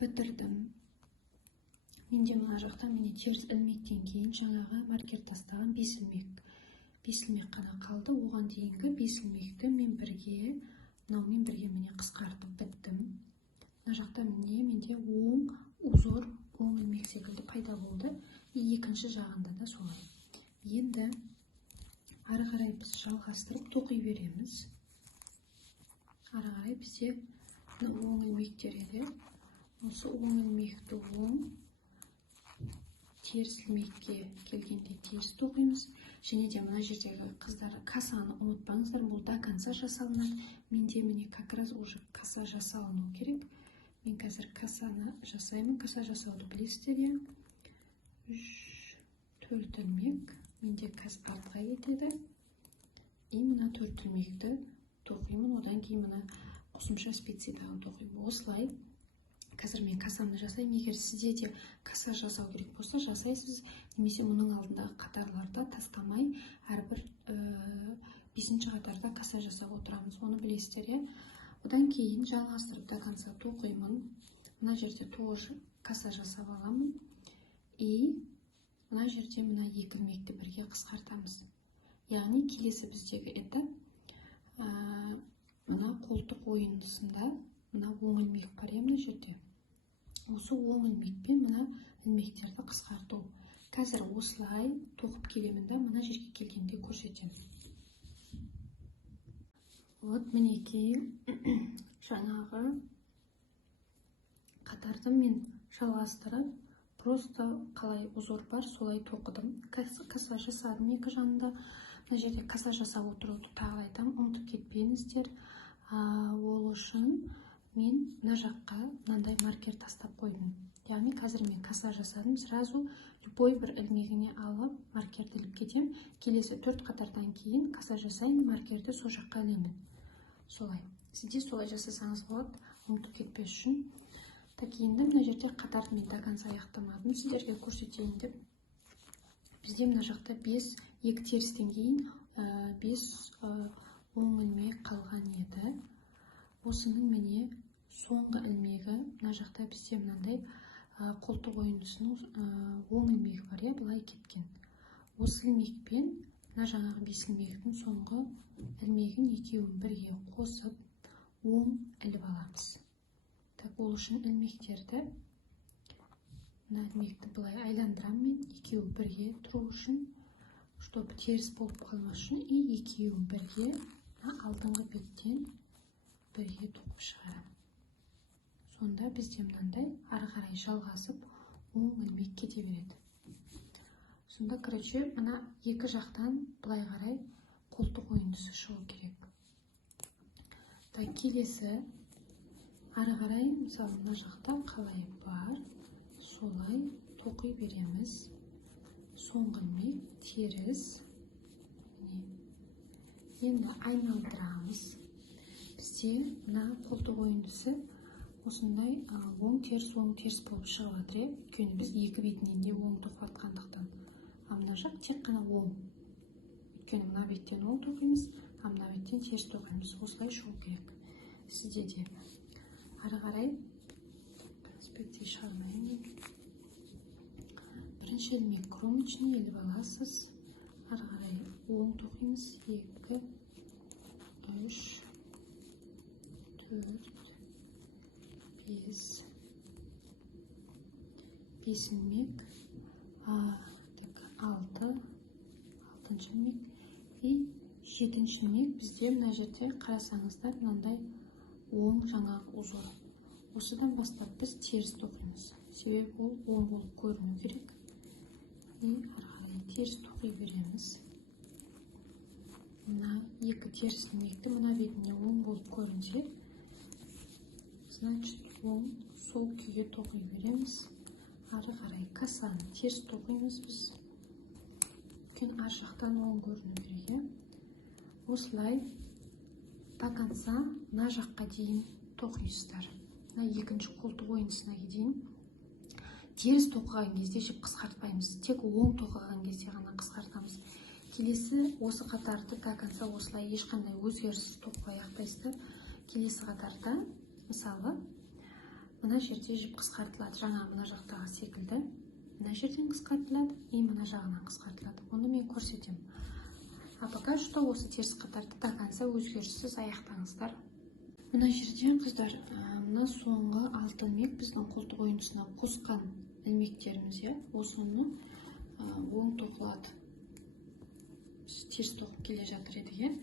бітірдім. Менде мына жақта міне теріс ілмектен кейін жаңағы маркер тастаған 5 ілмек қана қалды. Оған дейінгі 5 ілмекті мен мынаумен бірге міне қысқартып біттім. Мына жақта менде оң узор, оң ілмек секілді пайда болды. Екінші жағында да солай. Енді ары қарай біз жалғастырып тоқи береміз. Ары қарай бізде оң ілмектер еді. Осы оң ілмекті оң, теріс ілмекке келгенде теріс тоқимыз. Және де мына жердегі қыздар касаны ұмытпаңыздар, бұл до конца жасалынады. Менде міне как раз уже каса жасалыну керек. Мен қазір касаны жасаймын. Каса жасауды білесіздер. 3-4 ілмек. Менде кас артқа кетеді. И мына 4 ілмекті тоқимын. Одан кейін мына қосымша специяларды тоқимын. Осылай. Қазір мен касаны жасаймын. Егер сізде де каса жасау керек болса, жасайсыз. Немесе мұның алдындағы қатарларда тастамай, әрбір 5-ші қатарда каса жасап отырамыз. Оны білесіздер. Одан кейін жалғастырып до конца тоқимын. Мына жерде тоже каса жасап аламын. И мына жерде мына 2 ілмекті бірге қысқартамыз. Яғни келесі біздегі этап мына қолтық ойындысында мына оң ілмек бар мына жерде. Осы оң ілмекпен мына ілмектерді қысқарту. Қазір осылай тоқып келемін да, мына жерге келгенде көрсетемін. Вот мінекей жаңағы қатарды мен жалғастырып, просто қалай узор бар, солай тоқыдым. Каса жасадым екі жанында. Мына жерде каса жасап отыруды тағы айтам, ұмытып кетпеңіздер. Ол үшін мен мына жаққа мынандай маркер тастап қойдым. Яғни қазір мен каса жасадым, сразу любой бір ілмегіне алып маркерді іліп кетем. Келесі 4 қатардан кейін каса жасайын, маркерді сол жаққа ілемін. Солай. Сізде солай жасасаңыз болады, ұмытып кетпес үшін. Так, енді мына жерде қатарды мен до конца аяқтамадым. Сіздерге көрсетейін деп. Бізде мына жақта 5, 2 терістен кейін 5 оң ілмек қалған еді. Осының міне соңғы ілмегі, мына жақта бізде мынандай қолтық ойындысының оң ілмегі бар, былай кеткен. Осы ілмекпен мына жаңағы 5 ілмектің соңғы ілмегін екеуін бірге қосып, оң іліп аламыз. Так, ол үшін ілмектерді, мына ілмекті былай айландырамын мен, екеуі бірге тұру үшін, чтобы теріс болып қалмас үшін, и екеуін бірге алдыңғы беттен бірге тоқып шығарамын. Сонда бізде мынандай ары қарай жалғасып, оң ілмек кете береді. Сонда, короче, мына екі жақтан былай қарай қолтық ойындысы шығу керек. Так, келесі ары қарай, мысалы, мына жақта қалай бар, солай тоқи береміз. Соңғы ілмек теріс. Енді айналдырамыз. Бізде мына қолтық ойындысы осындай оң теріс болып шығып жатыр. Өйткені біз екі бетінен де оң тоқып атқандықтан. Мына жақ тек қана оң. Өйткені мына беттен оң тоқимыз, мына беттен теріс тоқимыз. Осылай шығу керек. Сізде де ары қарай конспектте шығармаймын. Бірінші ілмек кромочный іліп аласыз. Ары қарай оң тоқимыз. 2, 3, 4, 5 ілмек, 6 ілмек и 7 ілмек. Бізде мына жерде қарасаңыздар мынандай оң жаңағы узор. Осыдан бастап біз теріс тоқимыз. Себебі ол оң болып көріну керек. И ары қарай теріс тоқи береміз. Мына екі теріс ілмекті мына бетіне оң болып көрінсе, значит, оң сол күйге тоқи береміз. Ары қарай касаны теріс тоқимыз біз. Өйткені ар жақтан оң көріну керек. Осылай до конца мына жаққа дейін тоқисыздар. Мына екінші қолтық ойындысына дейін. Теріс тоқыған кезде жіп қысқартпаймыз. Тек оң тоқыған кезде ғана қысқартамыз. Келесі осы қатарды до конца осылай ешқандай өзгеріссіз тоқып аяқтайсыздар. Келесі қатарда, мысалы, мына жерде жіп қысқартылады. Жаңа мына жақтағы секілді. Мына жерден қысқартылады, и мына жағынан қысқартылады. Оны мен көрсетемін. А пока что осы теріс қатарды до конца өзгеріссіз аяқтаңыздар. Мына жерден қыздар, мына соңғы 6 ілмек біздің қолтық ойыншысына қосқан ілмектеріміз, осыны оң тоқылады. Теріс тоқып келе жатыр едік,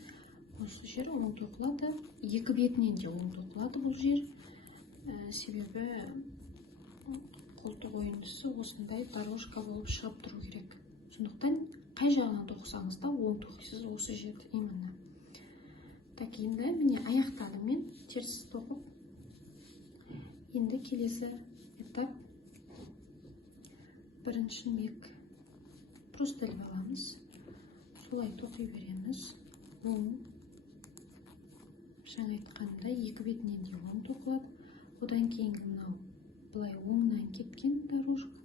осы жер оң тоқылады. Екі бетінен де оң тоқылады бұл жер. Себебі қолтық ойыншысы осындай дорожка болып шығып тұру керек. Сондықтан қай жағынан тоқысаңыз да оң тоқисыз осы жерді именно. Так, енді міне аяқтадым мен теріс тоқып. Енді келесі этап бірінші ілмек. Просто іліп аламыз. Солай тоқи береміз. Оң. Жаңа айтқандай екі бетінен де оң тоқылады. Одан кейінгі мынау былай оңнан кеткен дорожка.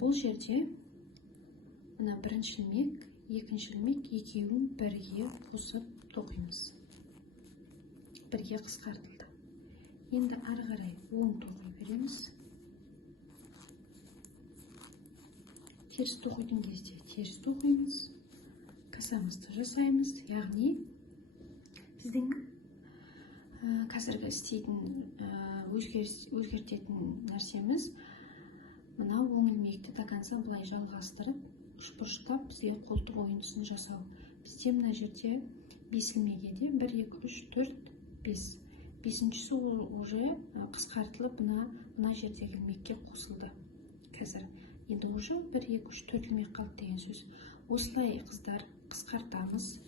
Бұл жерде мына бірінші ілмек, екінші ілмек екеуін бірге қосып тоқимыз. Бірге қысқартылды. Енді ары қарай оң тоқи береміз. Теріс тоқитын кезде теріс тоқимыз. Касамызды жасаймыз. Яғни біздің қазіргі істейтін өзгертетін нәрсеміз мына оң ілмекті до конца былай жалғастырып, үшбұрыштап бізге қолтық ойыншысын жасау. Бізде мына жерде 5 ілмек еді. 1, 2, 3, 4, 5. Бесіншісі уже қысқартылып мына жердегі ілмекке қосылды. Қазір енді уже 1, 2, 3, 4 ілмек қалды деген сөз. Осылай қыздар қысқартамыз.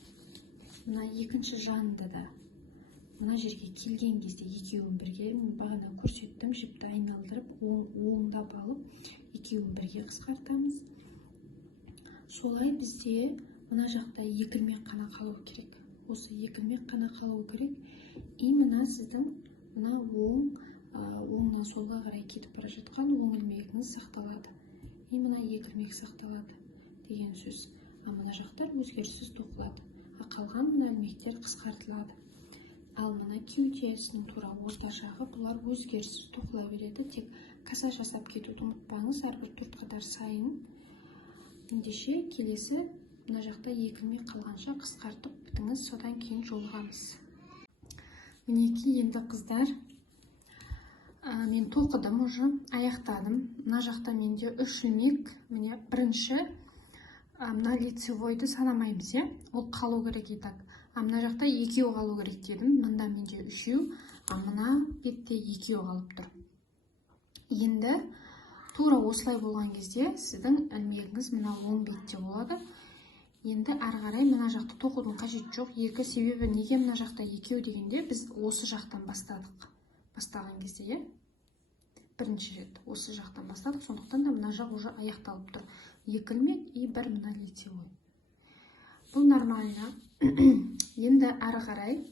Мына екінші жанды да мына жерге келген кезде екеуін бірге, бағана көрсеттім, жіпті айналдырып, оңдап алып, екеуін бірге қысқартамыз. Солай бізде мына жақта екі ілмек қана қалу керек. Осы екі ілмек қана қалу керек. И мына сіздің мына оңнан солға қарай кетіп бара жатқан оң ілмегіңіз сақталады. И мына екі ілмек сақталады деген сөз. Мына жақтар өзгеріссіз тоқылады. Қалған мына ілмектер қысқартылады. Ал мына кеудесінің тура орта жағы бұлар өзгеріссіз тоқыла береді. Тек каса жасап кетуді ұмытпаңыз. Әрбір 4 қатар сайын ендеше келесі мына жақта екі ілмек қалғанша қысқартып бітіңіз, содан кейін жолығамыз. Мінеки енді қыздар, мен тоқыдым уже, аяқтадым. Мына жақта менде 3 ілмек, міне бірінші мына лицевойды санамаймыз, ол қалу керек етак. Мына жақта екеу қалу керек дедім, мында менде 3, мына бетте екеу қалып тұр. Енді тура осылай болған кезде сіздің ілмегіңіз мына оң бетте болады. Енді ары қарай мына жақты тоқудың қажеті жоқ. Себебі неге мына жақта екеу дегенде біз осы жақтан бастадық. Бастаған кезде, бірінші рет осы жақтан бастадық, сондықтан да мына жақ уже аяқталып тұр. Екі ілмек и бір мына лицевой. Бұл нормально. Енді ары қарай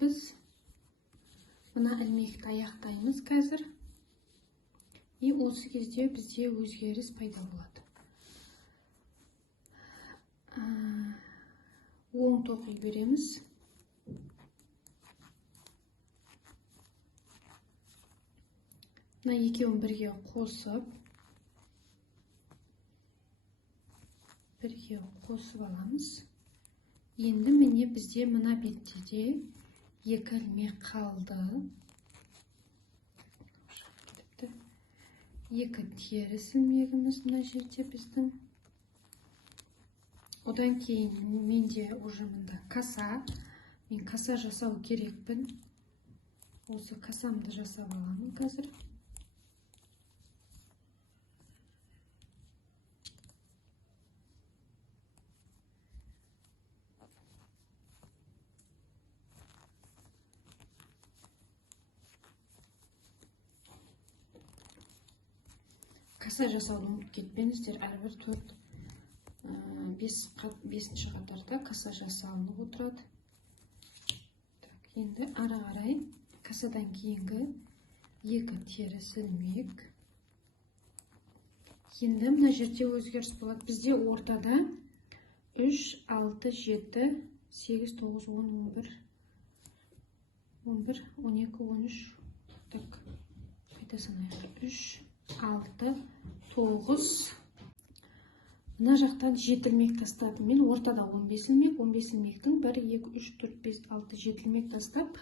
біз мына ілмекті аяқтаймыз қазір. И осы кезде бізде өзгеріс пайда болады. Оң тоқи береміз. Мына екеуін бірге қосып аламыз. Енді міне бізде мына бетте де екі ілмек қалды. Екі теріс ілмегіміз мына жерде біздің. Одан кейін менде уже мында каса. Мен каса жасау керекпін. Осы касамды жасап аламын қазір. Каса жасауды ұмытып кетпеңіздер. Әрбір 5-ші қатарда каса жасалынып отырады. Енді ары қарай касадан кейінгі екі теріс ілмек. Енді мына жерде өзгеріс болады. Бізде ортада 3, 6, 7, 8, 9, 10, 11, 11, 12, 13. Так, қайта санайық. 3, 6, 9. Мына жақтан 7 ілмек тастадым. Мен ортада 15 ілмек, 15 ілмектің 1, 2, 3, 4, 5, 6, 7 ілмек тастап,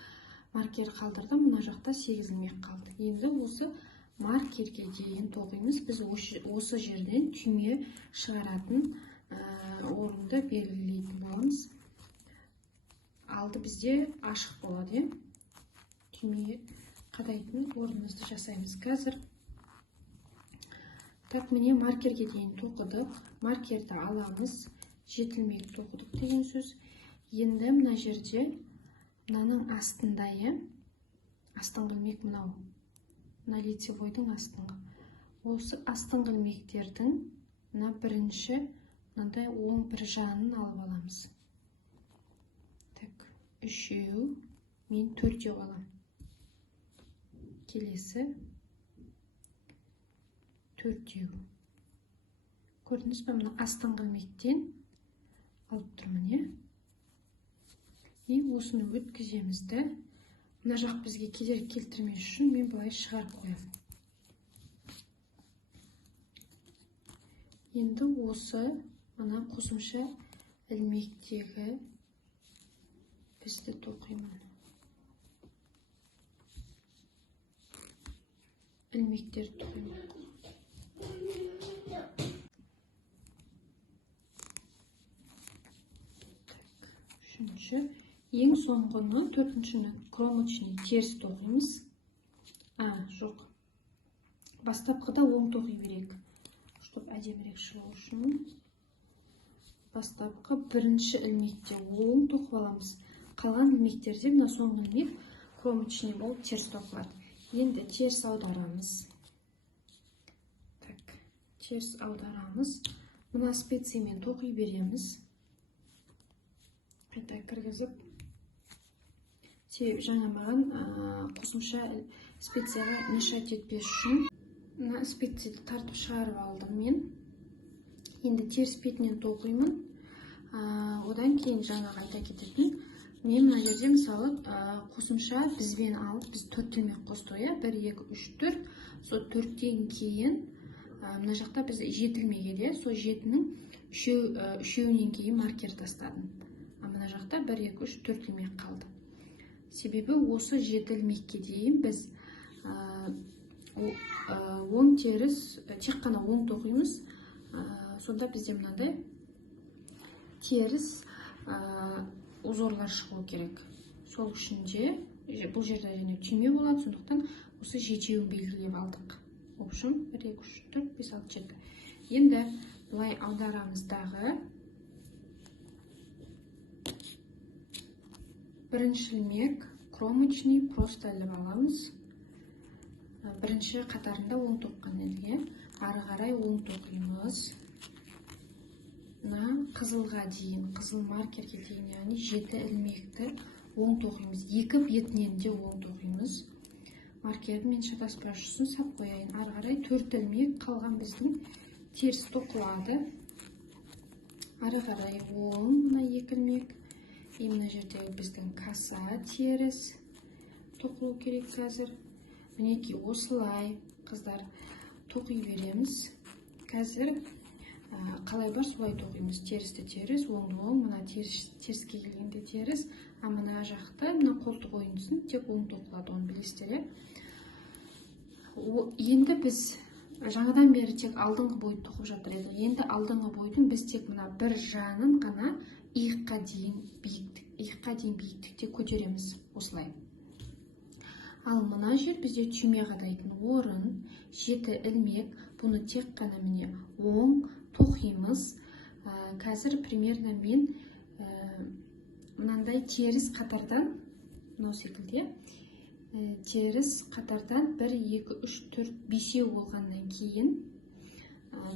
маркер қалдырдым. Мына жақта 8 ілмек қалды. Енді осы маркерге дейін тоқимыз. Біз осы жерден түйме шығаратын орынды белгілейтін боламыз. Алды бізде ашық болады. Түйме қадайтын орнымызды жасаймыз. Қазір так, міне маркерге дейін тоқыдық. Маркерді аламыз. 7 ілмек тоқыдық деген сөз. Енді мына жерде мынаның астындайы, астыңғы ілмек мынау. Мына лицевойдың астыңғы. Осы астыңғы ілмектердің мына бірінші мынандай оң бір жанын алып аламыз. Так, 3-еу, мен 4-еу алам. Келесі 4-еу. Көрдіңіз бе, мына астыңғы ілмектен алып тұрмын, И осыны өткіземізді. Мына жақ бізге кедергі келтірмес үшін мен былай шығарып қоямын. Енді осы мына қосымша ілмектегі бізді тоқимын. Ілмектер тоқимын. Үшінші, ең соңғыны, төртіншіні кромочный теріс тоқимыз. Жоқ. Бастапқыда оң тоқи берейік. Чтоб әдемірек шығу үшін. Бастапқы бірінші ілмекте оң тоқып аламыз. Қалған ілмектерде мына соңғы ілмек кромочный болып теріс тоқылады. Енді теріс аударамыз. Так, теріс аударамыз. Мына специямен тоқи береміз. Қайта кіргізіп, жаңа маған қосымша специяға мешать етпес үшін мына специяны тартып шығарып алдым мен. Енді теріс бетінен тоқимын. Одан кейін жаңа айта кететін, мен мына жерде мысалы қосымша бізбен алып, біз 4 ілмек қостық, 1, 2, 3, 4. Сол 4-тен кейін мына жақта біз 7 ілмек еді, сол 7-нің үшеуінен кейін маркер тастадым. Мына жақта 1, 2, 3, 4 ілмек қалды. Себебі осы 7 ілмекке дейін біз оң теріс, тек қана оң тоқимыз. Сонда бізде мынандай теріс узорлар шығу керек. Сол үшін де бұл жерде және түйме болады, сондықтан осы 7-еуін белгілеп алдық. В общем, 1, 2, 3, 4, 5, 6, 7. Енді бұлай аударамыздағы бірінші ілмек кромочный просто іліп аламыз. Бірінші қатарында оң тоққан елге ары қарай оң тоқимыз. Мына қызылға дейін, қызыл маркерге дейін, яғни 7 ілмекті оң тоқимыз. Екі бетінен де оң тоқимыз. Маркерді мен шатаспас үшін сап қояйын. Ары қарай 4 ілмек қалған біздің теріс тоқылады. Ары қарай оң, мына 2 ілмек. Мына жерде біздің каса теріс тоқылу керек қазір. Мінеки осылай қыздар тоқи береміз. Қазір қалай бар солай тоқимыз. Терісті теріс, оңды оң, мына теріске келгенде теріс. Мына жақта, мына қолтық ойынсын тек оң тоқылады, оны білесіздер. Енді біз жаңадан бері тек алдыңғы бойды тоқып жатыр еді. Енді алдыңғы бойдың біз тек мына бір жанын ғана иыққа дейін биіктікте көтереміз осылай. Ал мына жер бізде түйме қадайтын орын, 7 ілмек, бұны тек қана міне оң тоқимыз. Қазір примерно мен мынандай теріс қатардан, мынау секілді, теріс қатардан 1, 2, 3, 4, 5 болғаннан кейін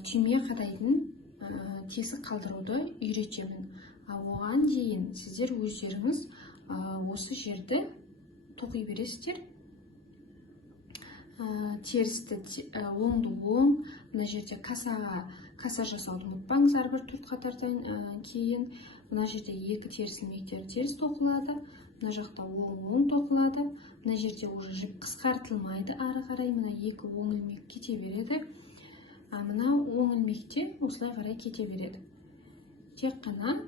түйме қадайтын тесік қалдыруды үйретемін. Оған дейін сіздер өздеріңіз осы жерді тоқи бересіздер. Терісті оңды оң, мына жерде каса жасауды ұмытпаңыз, әрбір 4 қатардан кейін. Мына жерде 2 теріс ілмектер теріс тоқылады. мына жақта оң тоқылады. Мына жерде уже жіп қысқартылмайды. Ары қарай мына екі оң ілмек кете береді. Мына оң ілмекте осылай қарай кете береді. Тек қана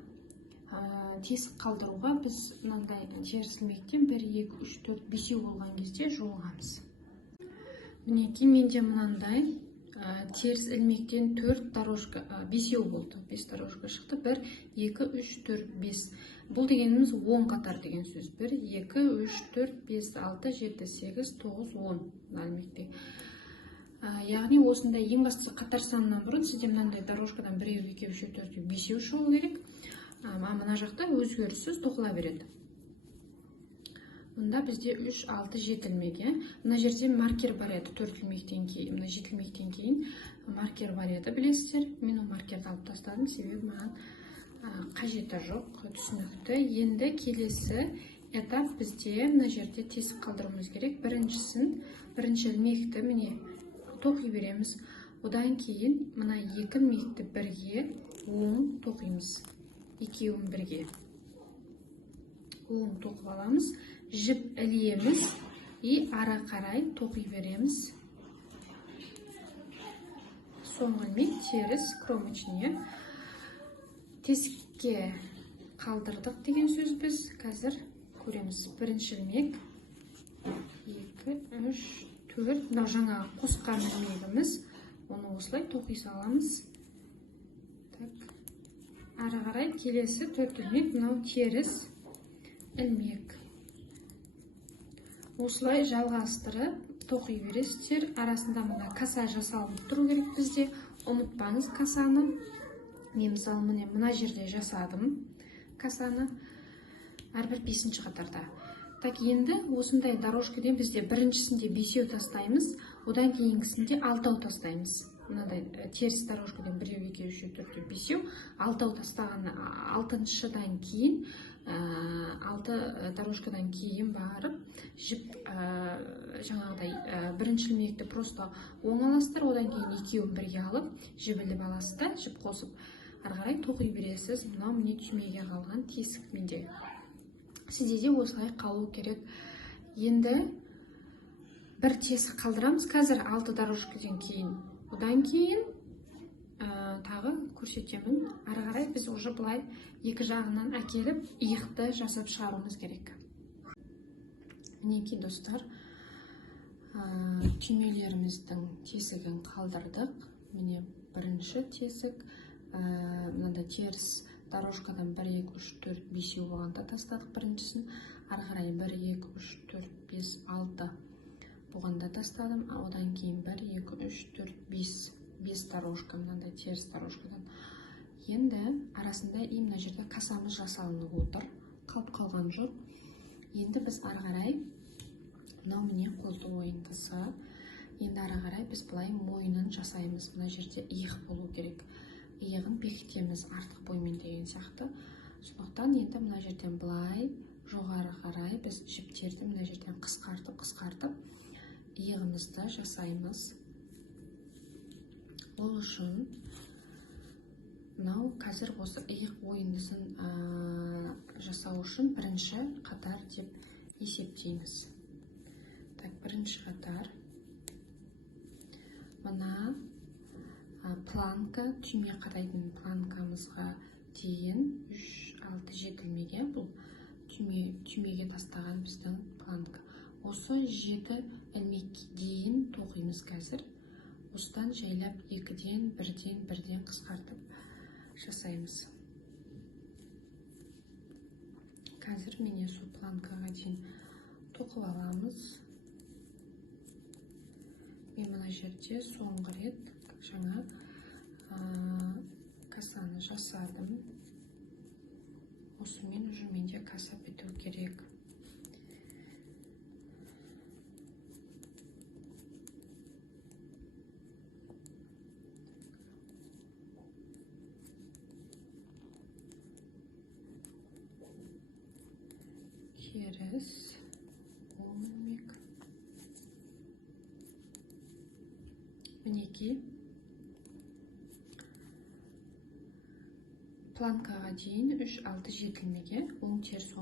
тесік қалдыруға біз мынандай теріс ілмектен 1, 2, 3, 4, 5 болған кезде жолғамыз. Мінекей менде мынандай теріс ілмектен 4 дорожка, 5 болды. 5 дорожка шықты. 1, 2, 3, 4, 5. Бұл дегеніміз 10 қатар деген сөз. 1, 2, 3, 4, 5, 6, 7, 8, 9, 10 ілмекте. Яғни осындай ең бастысы қатар санынан бұрын сізде мынандай дорожкадан 1, 2, 3, 4, 5 шығу керек. Мына жақта өзгеріссіз тоқыла береді. Мұнда бізде 3, 6, 7 ілмек. Мына жерде маркер бар еді 4 ілмектен кейін, мына 7 ілмектен кейін маркер бар еді, білесіздер. Мен ол маркерді алып тастадым, себебі маған қажеті жоқ, түсінікті. Енді келесі этап бізде мына жерде тесік қалдыруымыз керек. Бірінші ілмекті міне тоқи береміз. Одан кейін мына 2 ілмекті бірге оң тоқимыз. Екеуін бірге оң тоқып аламыз. Жіп ілеміз и ара қарай тоқи береміз. Соңғы ілмек теріс кромочный. Тесікке қалдырдық деген сөз біз қазір көреміз. Бірінші ілмек 2, 3, 4. Мынау жаңа қосқан ілмегіміз. Оны осылай тоқи саламыз. Ары қарай келесі 4 ілмек, мынау теріс ілмек. Осылай жалғастырып тоқи бересіздер. Арасында мына каса жасалынып тұру керек бізде. Ұмытпаңыз касаны. Мен мысалы мына жерде жасадым касаны. Әрбір 5-ші қатарда. Так, енді осындай дорожкадан бізде біріншісінде 5 тастаймыз, одан кейінгісінде 6 тастаймыз. Мынандай теріс дорожкадан 1, 2, 3, 4, 5, 6 тастаған 6-шыдан кейін 6 дорожкадан кейін барып жіп жаңағыдай бірінші ілмекті просто оң аласыздар, одан кейін екеуін бірге алып жібіліп аласыздар, жіп қосып ары қарай тоқи бересіз. Мынау міне түймеге қалған тесік менде. Сізде де осылай қалу керек. Енді бір тесік қалдырамыз қазір 6 дорожкадан кейін. Одан кейін тағы көрсетемін. Ары қарай біз уже былай екі жағынан әкеліп иықты жасап шығаруымыз керек. Мінекей достар, түймелеріміздің тесігін қалдырдық. Міне бірінші тесік, мынада теріс дорожкадан 1, 2, 3, 4, 5 болғанда тастадық біріншісін. Ары қарай 1, 2, 3, 4, 5, 6 болғанда тастадым. Одан кейін 1, 2, 3, 4, 5 дорожка, мынандай теріс дорожкадан. Енді арасында мына жерде касамыз жасалынып отыр. Қалып қалған жоқ. Енді біз ары қарай мынау міне қолды ойындысы. Енді ары қарай біз былай мойынын жасаймыз. Мына жерде иық болу керек. Иығын бекітеміз артық боймен деген сияқты. Сондықтан енді мына жерден былай жоғары қарай біз жіптерді мына жерден қысқартып иығымызды жасаймыз. Ол үшін мынау қазір осы иық ойындысын жасау үшін бірінші қатар деп есептейміз. Так, бірінші қатар. Мына планка, түйме қарайтын планкамызға дейін 3, 6, 7 ілмеге, бұл түймеге тастаған біздің планка. Осы 7 ілмекке дейін тоқимыз қазір. Осыдан жайлап 2-ден, 1-ден қысқартып жасаймыз. Қазір міне сол планкаға дейін тоқып аламыз. Мен мына жерде соңғы рет жаңа касаны жасадым. Осымен уже менде каса біту керек. Теріс, оң ілмек. Мінекей. Планкаға дейін 3, 6, 7 ілмеге, оң теріс,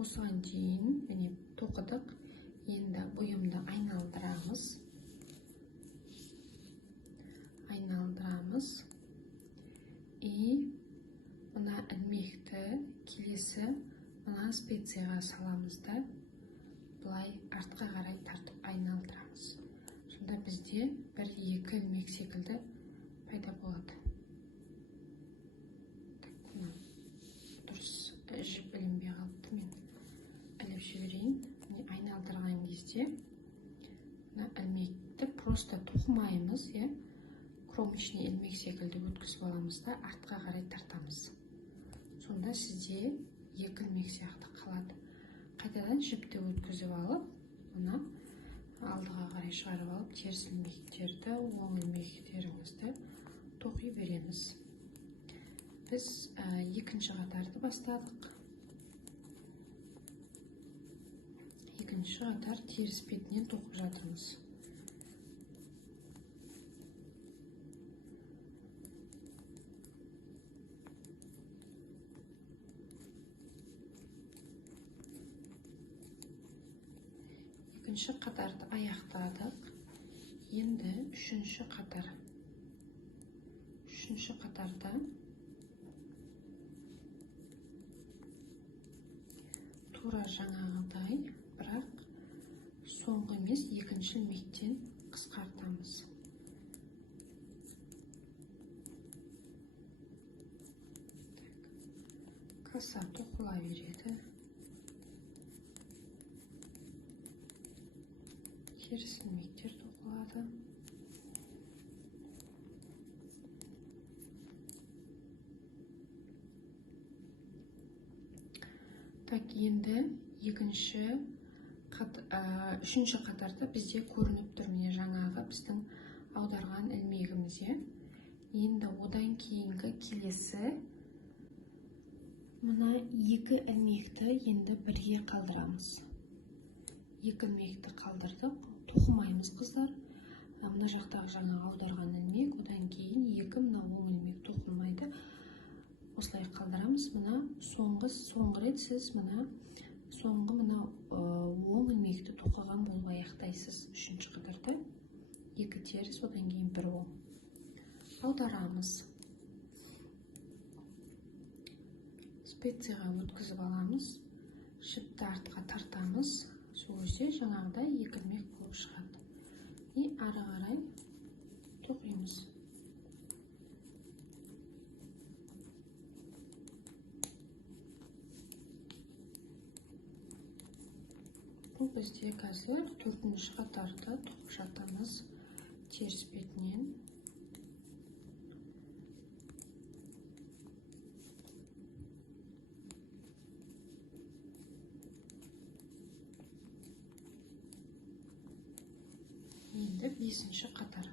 осыған дейін міне тоқыдық. Енді бұйымды айналдырамыз. И мына ілмекті келесі мына специяға саламыз да бұлай артқа қарай тартып айналдырамыз. Сонда бізде 1-2 ілмек секілді пайда болады. Дұрыс жіп ілінбей қалыпты, мен іліп жіберейін. Айналдырған кезде мына ілмекті просто тоқымаймыз, кромочный ілмек секілді өткізіп аламыз да артқа қарай тартамыз. Сонда сізде 2 ілмек сияқты қалады. Қайтадан жіпті өткізіп алып, мына алдыға қарай шығарып алып, теріс ілмектерді, оң ілмектеріңізді тоқи береміз. Біз екінші қатарды бастадық. Екінші қатар теріс бетінен тоқып жатырмыз. Екінші қатарды аяқтадық. Енді үшінші қатар. Үшінші қатарда тура жаңағыдай, бірақ соңғы емес, екінші ілмектен қысқартамыз. Коса тоқыла береді. Теріс ілмектер тоқылады. Енді үшінші қатарда бізде көрініп тұр, міне жаңағы біздің аударған ілмегіміз. Енді одан кейінгі келесі мына 2 ілмекті енді бірге қалдырамыз. 2 ілмекті қалдырдық, тоқымаймыз қыздар. Мына жақтағы жаңа аударған ілмек, одан кейін 2 мына оң ілмек тоқылмайды. Осылай қалдырамыз. Мына соңғы рет сіз соңғы оң ілмекті тоқыған болып аяқтайсыз. Үшінші қатарда 2 теріс, одан кейін 1 оң. Аударамыз. Специяға өткізіп аламыз. Жіпті артқа тартамыз. Сол кезде жаңағыдай 2 ілмек болып шығады. И ары қарай тоқимыз. Бұл бізде қазір 4-ші қатарды тоқып жатамыз теріс бетінен. Енді 5-ші қатар.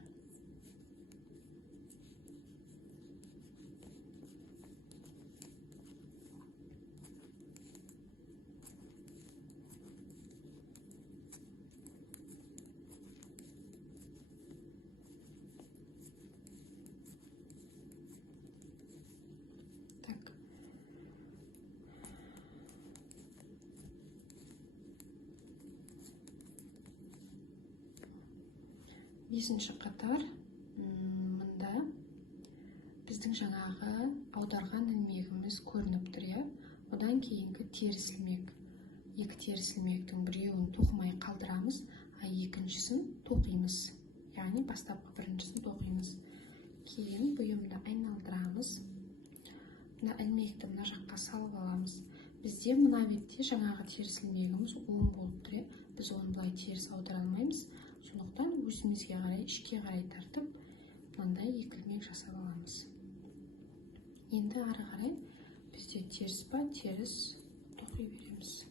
Бесінші қатар, мұнда біздің жаңағы аударған ілмегіміз көрініп тұр. Одан кейінгі теріс ілмек. 2 теріс ілмектің біреуін тоқымай қалдырамыз, а екіншісін тоқимыз. Яғни бастапқы біріншісін тоқимыз. Кейін бұйымды айналдырамыз. Мына ілмекті мына жаққа салып аламыз. Бізде мына бетте жаңағы теріс ілмегіміз оң болып тұр. Біз оны бұлай теріс аудара алмаймыз. Сондықтан өзімізге қарай, ішке қарай тартып, мынандай 2 ілмек жасап аламыз. Енді ары қарай бізде теріс па, теріс тоқи береміз.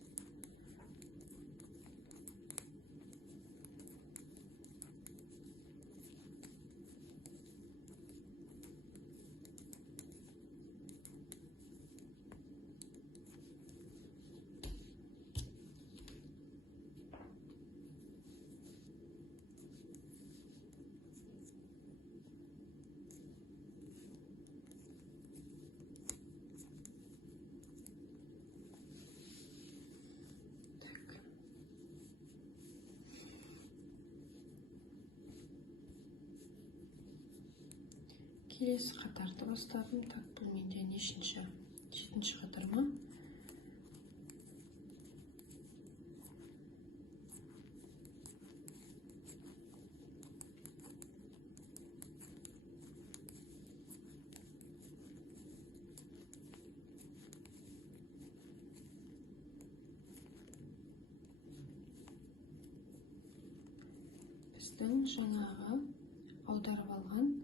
келесі қатарды бастадым. Так, бұл менде нешінші? 7-ші қатар ма? Біздің жаңағы аударып алған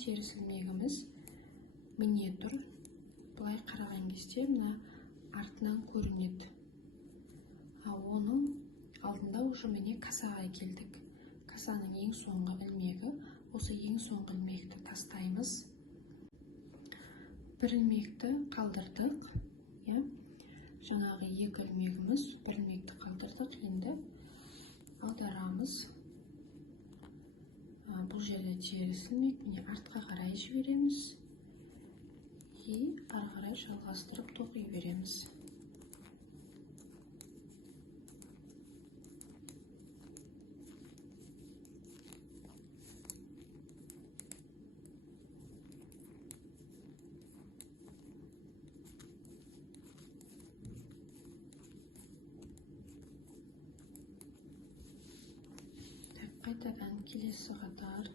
теріс ілмегіміз міне тұр. Бұлай қараған кезде мына артынан көрінеді. Оның алдында уже міне касаға келдік. Касаның ең соңғы ілмегі. Осы ең соңғы ілмекті тастаймыз. Бір ілмекті қалдырдық. Жаңағы екі ілмегіміз, бір ілмекті қалдырдық. Енді аударамыз. Бұл жерде теріс ілмек, міне артқа қарай жібереміз. Ары қарай жалғастырып тоқи береміз. Қайтадан келесі қатар.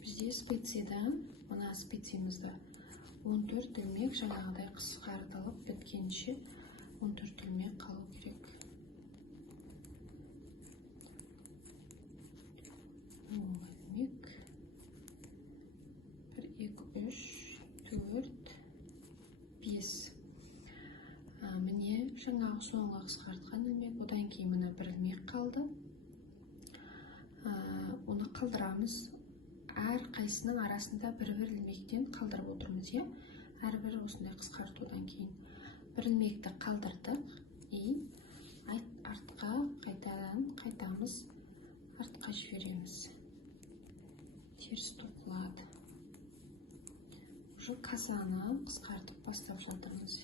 Бізде специяда, мына специямызда 14 ілмек жаңағыдай қысқартылып біткенше 14 ілмек қалу керек. 10 ілмек. 1, 2, 3, 4, 5. Міне жаңағы соңғы қысқартқан ілмек, одан кейін мына бір ілмек қалды. Оны қалдырамыз. Әр қайсының арасында бір-бір ілмектен қалдырып отырмыз. Әрбір осындай қысқартудан кейін бір ілмекті қалдырдық. Артқа қайтамыз, артқа жібереміз. Теріс тоқылады. Уже касаны қысқартып бастап жатырмыз.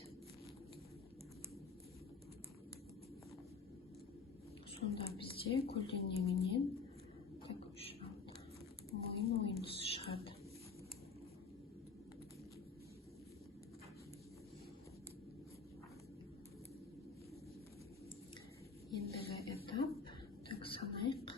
Сонда бізде көлденеңінен мойын шығады. Ендігі этап, так санайық.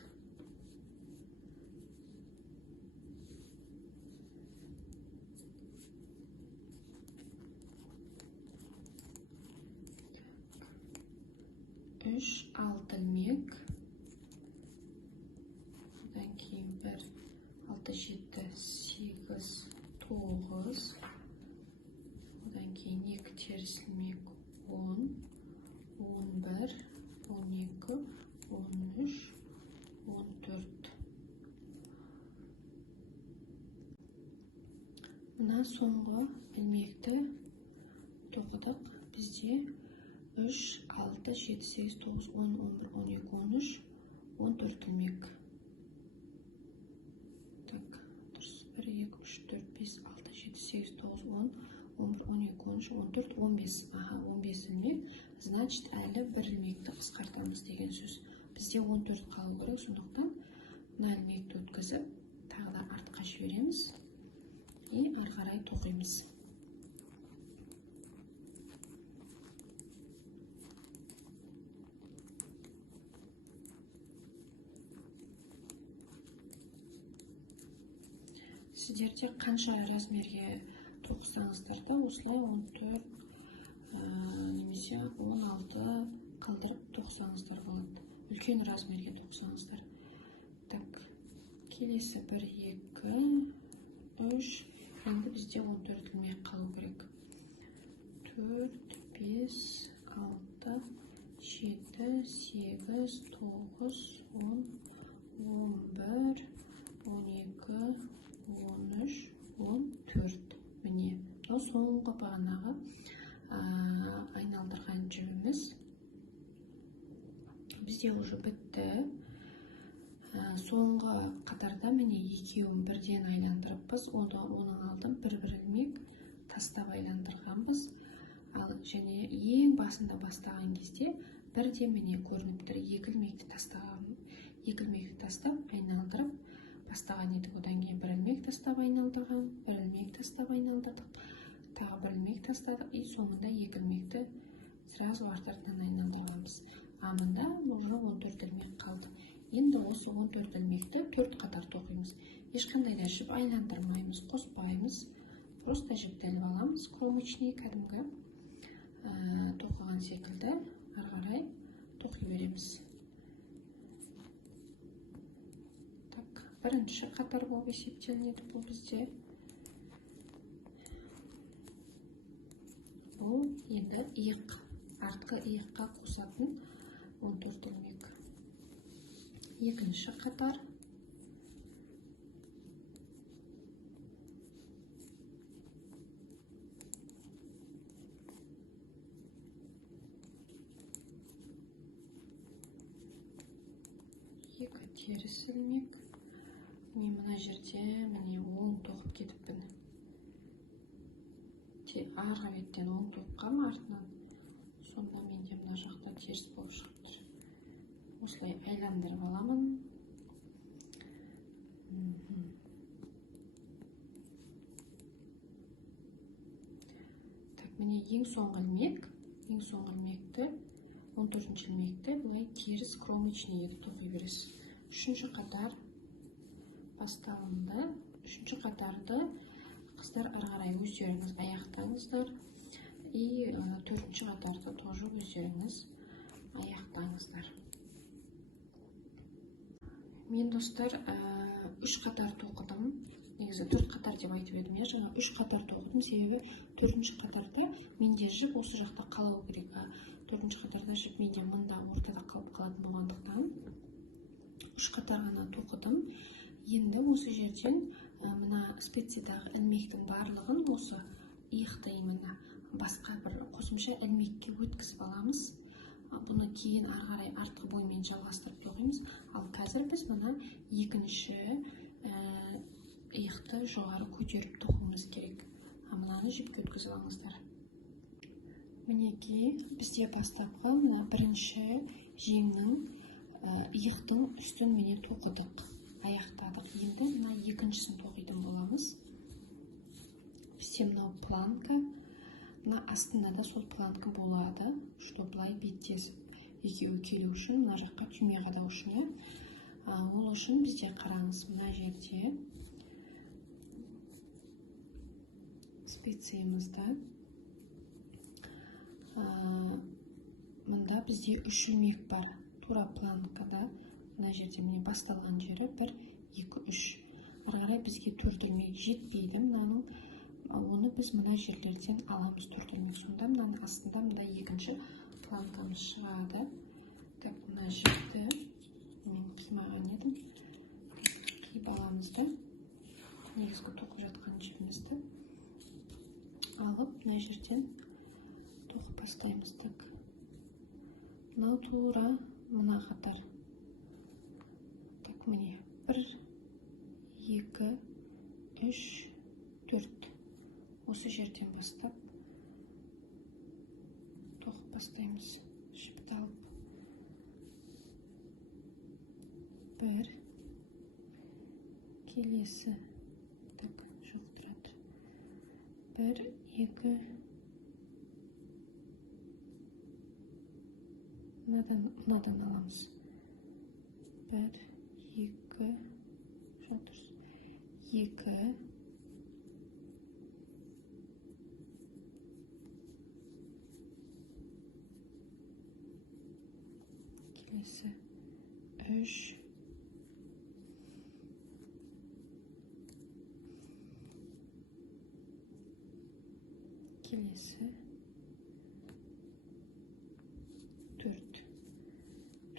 Үш, 6 ілмек. Одан кейін 1, 6, 7, 8, 9. Одан кейін 2 теріс ілмек 10, 11, 12, 13, 14. Мына соңғы ілмекті тоқыдық. Бізде 3, 6, 7, 8, 9, 10, 11, 12, 13, 14 ілмек. Так, 1, 2, 3, 4, 5, 6, 7, 8, 9, 10, 11, 12, 13, 14, 15. 15 ілмек. Значит, әлі бір ілмекті қысқартамыз деген сөз. Бізде 14 қалу керек, сондықтан мына ілмекті өткізіп, тағы да артқа жібереміз. Ары қарай тоқимыз. Сіздерде қанша размерге тоқысаңыздар да, осылай 14 немесе 16 қалдырып тоқысаңыздар болады. Үлкен размерге тоқысаңыздар. Так, келесі 1, 2, 3. Енді бізде 14 ілмек қалу керек. 4, 5, 6, 7, 8, 9, 10, 11, 12, 13, 14. Міне, соңғы бағанағы айналдырған жібіміз бізде уже бітті. Соңғы қатарда міне екеуін бірден айландырыппыз. Оның алдын бір-бір ілмек тастап айландырғанбыз. Және ең басында бастаған кезде бірден міне көрініп тұр. Екі ілмекті тастаған. 2 ілмек тастап айналдырып бастаған едік. Одан кейін 1 ілмек тастап айналдырған, 1 ілмек тастап айналдырдық, тағы 1 ілмек тастадық и соңында 2 ілмекті сразу артарынан айналдырамыз. А мында уже 14 ілмек қалды. Енді осы 14 ілмекті 4 қатар тоқимыз. Ешқандай да жіп айландырмаймыз, қоспаймыз. Просто жіпті іліп аламыз, кромочный кәдімгі тоқыған секілді ары қарай тоқи береміз. Так, бірінші қатар болып есептелінеді бұл бізде. Бұл енді иық, артқы иыққа қосатын 14 ілмек. Екінші қатар. Екі теріс ілмек. Мен мына жерде міне оң тоқып кетіппін. Арғы беттен оң тоққам артынан. Сонда менде мына жақта теріс болып шығыптыр. Осылай айландырып аламын. Так, міне ең соңғы ілмекті 14 ілмекті бұлай теріс кромочный етіп тоқи бересіз. Үшінші қатар басталынды. Үшінші қатарды қыздар ары қарай өздеріңіз аяқтаңыздар. И төртінші қатарды тоже өздеріңіз аяқтаңыздар. Мен достар 3 қатар тоқыдым. Негізі 4 қатар деп айтып едім. Жаңа 3 қатар тоқыдым, себебі 4-ші қатарда менде жіп осы жақта қалау керек. 4-ші қатарда жіп менде мында ортада қалып қалатын болғандықтан 3 қатар ғана тоқыдым. Енді осы жерден мына специядағы ілмектің барлығын осы иықты именно басқа бір қосымша ілмекке өткізіп аламыз. Бұны кейін ары қарай артқы боймен жалғастырып тоқимыз. Ал қазір біз мына екінші иықты жоғары көтеріп тоқуымыз керек. Мынаны жіпке өткізіп алыңыздар. Мінекей бізде бастапқы мына бірінші жеңнің иықтың үстін міне тоқыдық, аяқтадық. Енді мына екіншісін тоқитын боламыз. Бізде мынау планка. Мына астында да сол планка болады, что былай беттес екеуі келу үшін, мына жаққа түйме қадау үшін. Ол үшін бізде қараңыз, мына жерде специямызда мында бізде 3 ілмек бар. Тура планкада мына жерде міне басталған жері 1, 2, 3. Ары қарай бізге 4 ілмек жетпейді. Оны біз мына жерлерден аламыз 4 ілмек. Сонда мынаның астында мында екінші планкамыз шығады. Так, мына жіпті мен қимаған едім. Киіп аламыз да. Негізгі тоқып жатқан жіпімізді алып, мына жерден тоқып бастаймыз. Так, мынау тура мына қатар. Так, міне 1, 2, 3, 4. Осы жерден бастап тоқып бастаймыз. Жіпті алып 1, келесі, так, жоқ тұрады. 1, 2, мынадан аламыз. 1, 2, жоқ тұрыз. 2, келесі 3, келесі 4.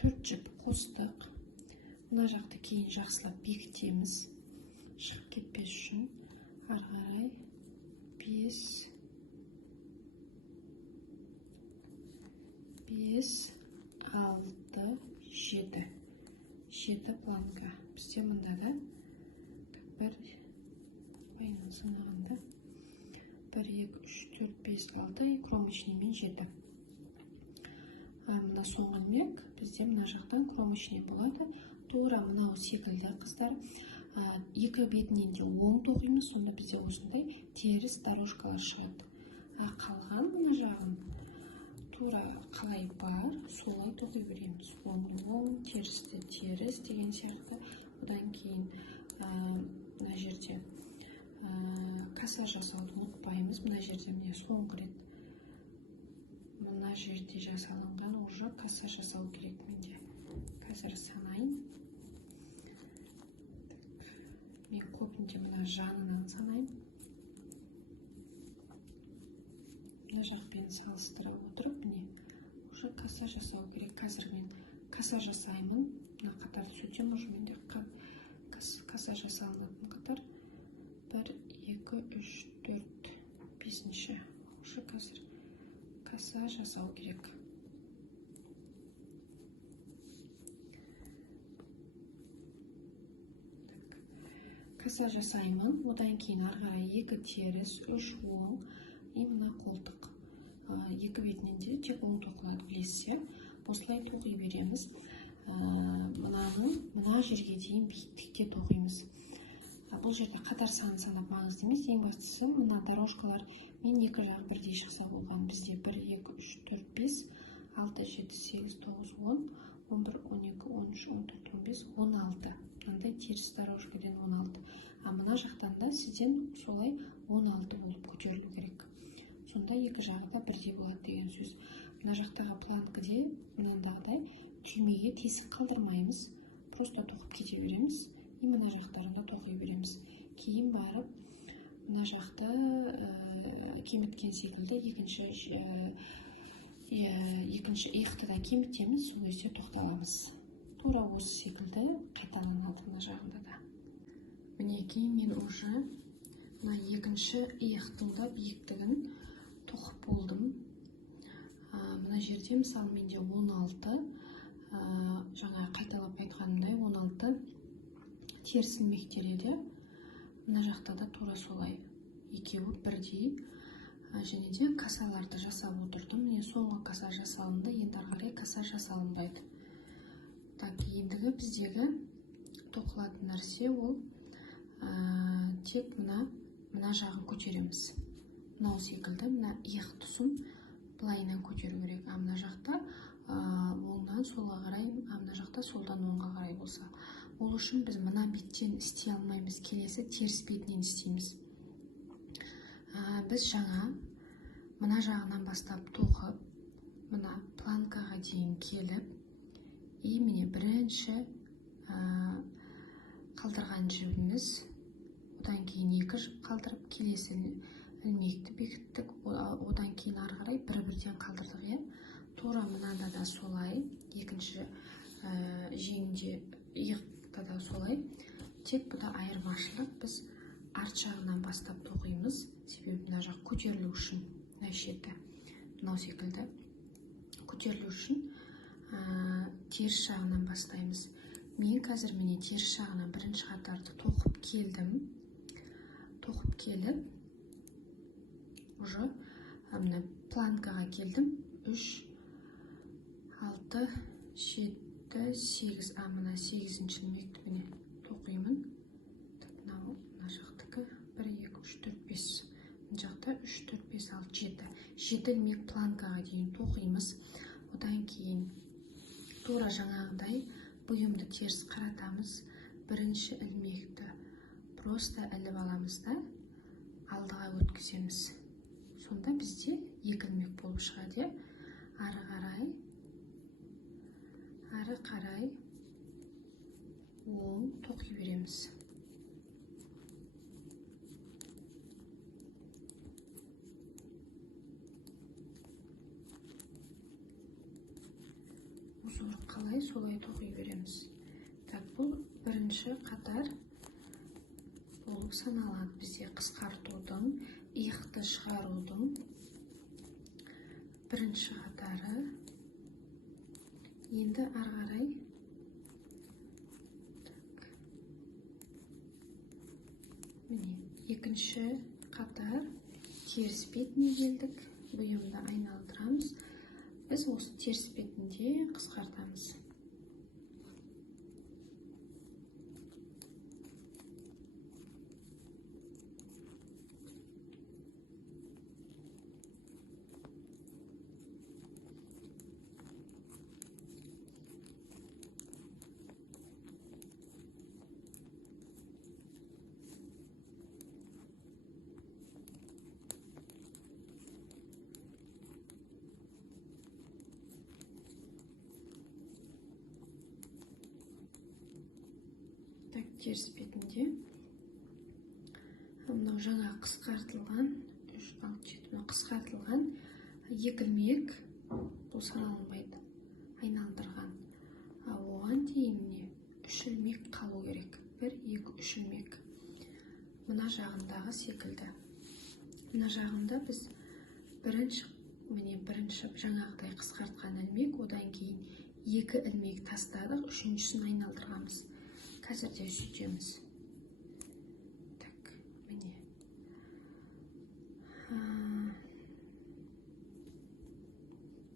4 жіп қостық. Мына жақты кейін жақсылап бекітеміз. Шығып кетпес үшін. Ары қарай 5, 6, 7. 7 планка. Бізде мында да 1, байынан санағанда 1, 2, 3, 4, 5, 6 и кромочныймен 7. Мына соңғы ілмек бізде мына жақтан кромочный болады. тура мынау секілді қыздар. Екі бетінен де оң тоқимыз, сонда бізде осындай теріс дорожкалар шығады. Қалған мына жағын тура қалай бар, солай тоқи береміз. Оң, терісті теріс деген сияқты. Одан кейін мына жерде каса жасауды ұмытпаймыз. Мына жерде міне соңғы рет мына жерде жасалынған, уже каса жасау керек менде. Қазір санайын. Мен көбінде мына жанынан санайын. Мына жақпен салыстыра отырып, міне уже каса жасау керек. Қазір мен каса жасаймын. Мына қатарды сөйтем, уже менде каса жасалынатын қатар 1, 2, 3, 4, 5-ші. Уже қазір каса жасау керек. Каса жасаймын. Одан кейін арғара 2 теріс, 3 оң. Мына қолтық. Екі бетінен де тек оң тоқылады, білесіз. Осылай тоқи береміз. Мына жерге дейін биіктікте тоқимыз. Бұл жерде қатар санап маңызды емес. Ең бастысы мына дорожкалар мен екі жақ бірдей шықса болған. Бізде 1, 2, 3, 4, 5, 6, 7, 8, 9, 10, 11, 12, 13, 14, 15, 16. Мынандай теріс дорожкадан 16. Мына жақтан да сізден солай 16 болып көтерілу керек. Сонда екі жағы да бірдей болады деген сөз. Мына жақтағы планкіде мынандағыдай түймеге тесік қалдырмаймыз. Просто тоқып кете береміз. Мына жақтарында тоқи береміз. Кейін барып, мына жақты кеміткен секілді екінші иықты да кемітеміз, сол кезде тоқталамыз. Тура осы секілді қайталанады мына жағында да. Мінекей мен уже мына екінші иықтың да биіктігін тоқып болдым. Мына жерде мысалы менде 16, жаңа қайталап айтқанымдай 16 теріс ілмектер еді. Мына жақта да тура солай. Екеуі бірдей. Және де касаларды жасап отырдым. Міне соңғы каса жасалынды, енді арқарай каса жасалынбайды. Ендігі біздегі тоқылатын нәрсе ол тек мына жағын көтереміз. Мынау секілді, мына иық тұсын былайынан көтеру керек. Мына жақта оңнан солға қарай, мына жақта солдан оңға қарай болса. Ол үшін біз мына беттен істей алмаймыз, келесі теріс бетінен істейміз. Біз жаңа мына жағынан бастап тоқып, мына планкаға дейін келіп, міне бірінші қалдырған жібіміз, одан кейін 2 жіп қалдырып, келесі ілмекті бекіттік, одан кейін ары қарай бір-бірден қалдырдық. Тура мынада да солай, екінші жеңде иықта да солай. Тек бұда айырмашылық, біз арт жағынан бастап тоқимыз, себебі мына жақ көтерілу үшін, мына шеті мынау секілді көтерілу үшін теріс жағынан бастаймыз. Мен қазір міне теріс жағынан бірінші қатарды тоқып келдім. Тоқып келіп, уже планкаға келдім. 3, 6, 7, 8, мына 8-ші ілмекті міне тоқимын. Мына жақтікі 1, 2, 3, 4, 5. Мына жақта 3, 4, 5, 6, 7. 7 ілмек планкаға дейін тоқимыз. Одан кейін тура жаңағыдай бұйымды теріс қаратамыз. Бірінші ілмекті просто іліп аламыз да алдыға өткіземіз. Сонда бізде 2 ілмек болып шығады. Ары қарай оң тоқи береміз. Узор қалай, солай тоқи береміз. Бұл бірінші қатар болып саналады бізде қысқартудың, иықты шығарудың бірінші қатары. Енді ары қарай міне екінші қатар теріс бетіне келдік. Бұйымды айналдырамыз. Біз осы теріс бетінде қысқартамыз. теріс бетінде. Мынау жаңа қысқартылған 3, 6, 7 қысқартылған 2 ілмек, бұл саналынбайды, айналдырған. Оған дейін 3 ілмек қалу керек. 1, 2, 3 ілмек. Мына жағындағы секілді. Мына жағында біз бірінші жаңағыдай қысқартқан ілмек, одан кейін 2 ілмек тастадық, үшіншісін айналдырғанбыз. Қазір де сөйтеміз. Так, міне.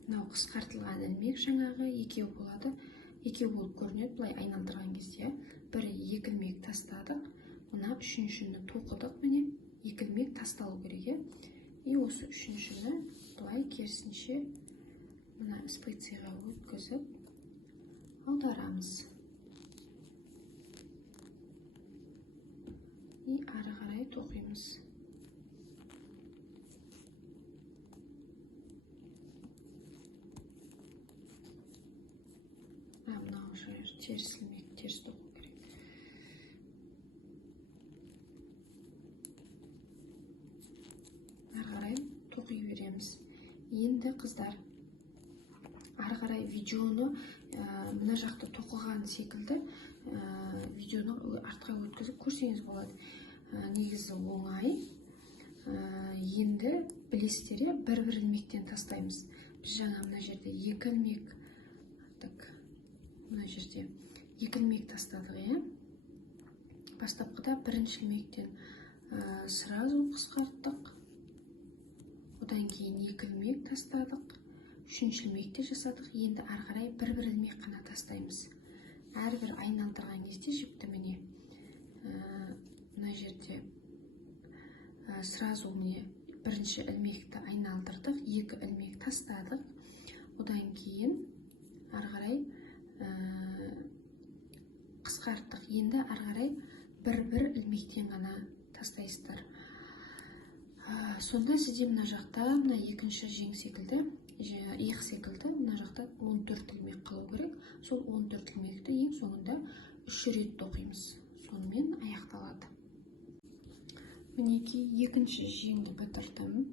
Мынау қысқартылған ілмек жаңағы екеу болады. Екеу болып көрінеді, бұлай айналдырған кезде. Бірі 2 ілмек тастадық. Мына үшіншіні тоқыдық, міне 2 ілмек тасталу керек. И осы үшіншіні бұлай керісінше мына специяға өткізіп аударамыз. И ары қарай тоқимыз. Мынау жер теріс ілмек, теріс тоқу керек. Ары қарай тоқи береміз. Енді қыздар, ары қарай видеоны мына жақта тоқыған секілді видеоны артқа өткізіп көрсеңіз болады. Негізі оңай. Енді білесіздер, бір-бір ілмектен тастаймыз. Біз жаңа мына жерде 2 ілмек, мына жерде 2 ілмек тастадық. Бастапқыда бірінші ілмектен сразу қысқарттық. Одан кейін 2 ілмек тастадық. Үшінші ілмекте жасадық. Енді ары қарай бір-бір ілмек қана тастаймыз. Әрбір айналдырған кезде жіпті міне мына жерде сразу міне бірінші ілмекті айналдырдық, 2 ілмек тастадық. Одан кейін ары қарай қысқарттық. Енді ары қарай бір-бір ілмектен ғана тастайсыздар. Сонда сізде мына жақта, мына екінші жең секілді, иық секілді, мына жақта 14 ілмек қалу керек. Сол 14 ілмекті ең соңында 3 рет тоқимыз. Сонымен аяқталады. Мінекей екінші жеңді бітірдім.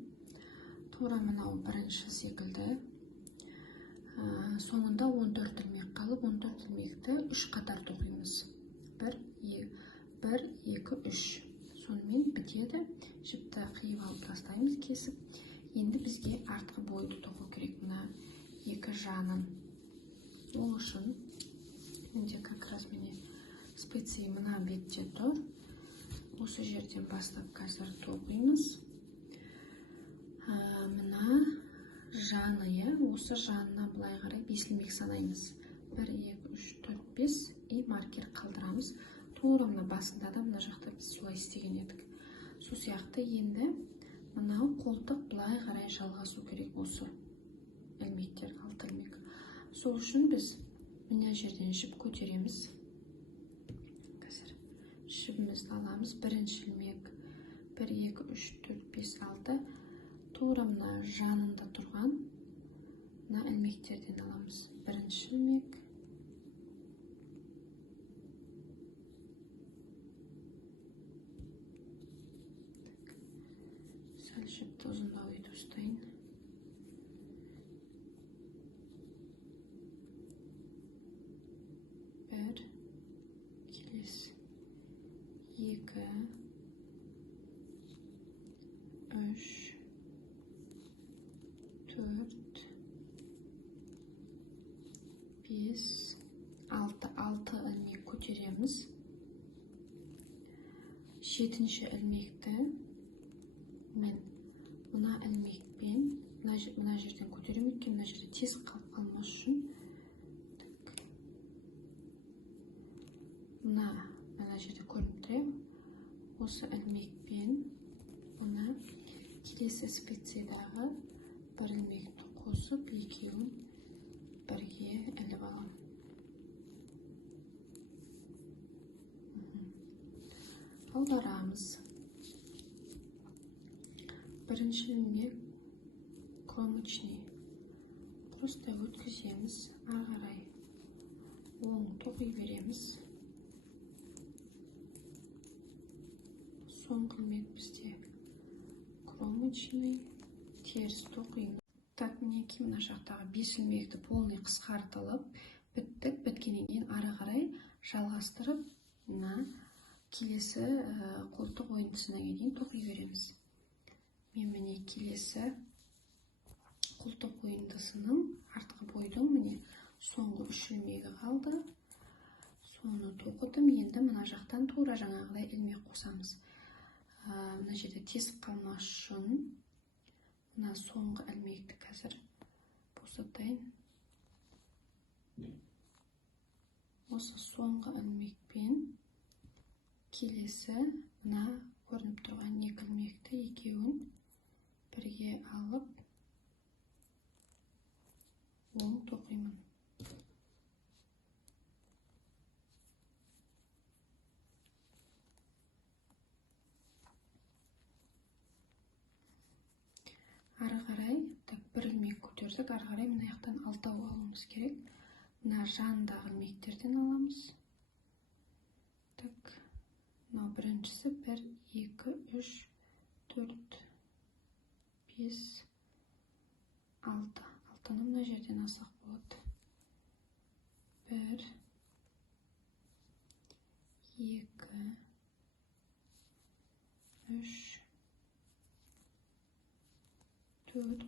Тура мынау бірінші секілді. Соңында 14 ілмек қалып, 14 ілмекті 3 қатар тоқимыз. 1, 2, 3. Сонымен бітеді. Жіпті қиып алып тастаймыз, кесіп. Енді бізге артқы бойды тоқу керек, мына 2 жанын. Ол үшін менде как раз міне специя мына бетте тұр. Осы жерден бастап қазір тоқимыз. Мына жаны, осы жанына былай қарай 5 ілмек санаймыз. 1, 2, 3, 4, 5 и маркер қалдырамыз. Тура мына басында да мына жақта біз солай істеген едік. Сол сияқты енді мынау қолтық былай қарай жалғасу керек, осы ілмектер, 6 ілмек. Сол үшін біз мына жерден жіп көтереміз. Қазір жібімізді аламыз. Бірінші ілмек 1, 2, 3, 4, 5, 6. Тура мына жанында тұрған мына ілмектерден аламыз. Бірінші ілмек, сәл жіпті ұзындау етіп ұстайын. Бір, келес, 2, 3, 4, 5, 6 ілмек көтереміз. 7-ші ілмекті мен мына ілмекпен мына жерден көтерем, өйткені мына жерде тез қалып қалмас үшін. Мына жерде көрініп тұр. Осы ілмекпен мына келесі специядағы бір ілмекті қосып, екеуін бірге іліп алам. Аударамыз. Бірінші ілмек кромочный. Просто өткіземіз, ары қарай оң тоқи береміз. соңғы ілмек бізде кромочный, теріс тоқимыз. Так, мінекей мына жақтағы 5 ілмекті полный қысқартылып біттік. Біткеннен кейін ары қарай жалғастырып, мына келесі қолтық ойындысына дейін тоқи береміз. Мен міне келесі қолтық ойындысының артқы бойдың міне соңғы 3 ілмегі қалды. Соны тоқыдым. Енді мына жақтан тура жаңағыдай ілмек қосамыз. Мына жерде тесік қалмас үшін мына соңғы ілмекті қазір босатайын. Осы соңғы ілмекпен келесі мына көрініп тұрған 2 ілмекті екеуін бірге алып оң тоқимын. Ары қарай бір ілмек көтердік, ары қарай мына жақтан 6 алуымыз керек. Мына жандағы ілмектерден аламыз. Так, мына біріншісі 1, 2, 3, 4, 5, 6. 6-ны мына жерден алсақ болады. 1, 2, 3, 4,